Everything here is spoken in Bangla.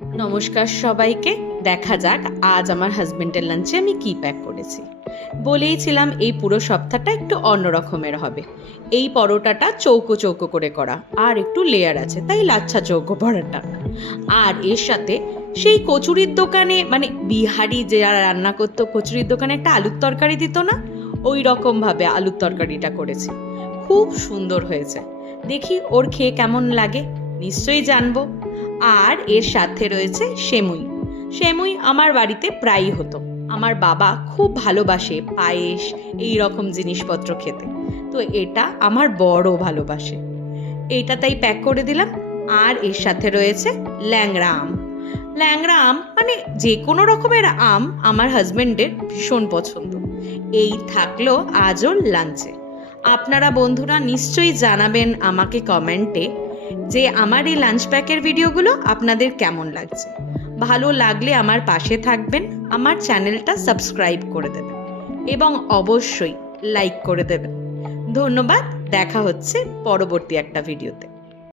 নমস্কার সবাইকে। দেখা যাক আজ আমার হাজবেন্ডের লাঞ্চে আমি কি প্যাক করেছি। বলেইছিলাম এই পুরো সপ্তাহটা একটু অন্য রকমের হবে। এই পরোটাটা চৌকো চৌকো করে করা আর একটু লেয়ার আছে, তাই লাচ্ছা চৌকো পরোটা। আর এর সাথে সেই কচুরির দোকানে, মানে বিহারি যারা রান্না করতো কচুরির দোকানে একটা আলুর তরকারি দিত না, ওই রকম ভাবে আলুর তরকারিটা করেছি। খুব সুন্দর হয়েছে। দেখি ওর খেয়ে কেমন লাগে, নিশ্চয়ই জানবো। আর এর সাথে রয়েছে সেমুই। সেমুই আমার বাড়িতে প্রায়ই হতো। আমার বাবা খুব ভালোবাসে পায়েস, এই রকম জিনিসপত্র খেতে, তো এটা আমার বড় ভালোবাসে। এইটা তাই প্যাক করে দিলাম। আর এর সাথে রয়েছে ল্যাংড়া আম। ল্যাংড়া আম মানে যে কোনো রকমের আম আমার হাজবেন্ডের ভীষণ পছন্দ। এই থাকলো আজও লাঞ্চে। আপনারা বন্ধুরা নিশ্চয়ই জানাবেন আমাকে কমেন্টে যে আমার এই লাঞ্চ প্যাকের ভিডিওগুলো আপনাদের কেমন লাগছে। ভালো লাগলে আমার পাশে থাকবেন, আমার চ্যানেলটা সাবস্ক্রাইব করে দেবেন এবং অবশ্যই লাইক করে দেবেন। ধন্যবাদ। দেখা হচ্ছে পরবর্তী একটা ভিডিওতে।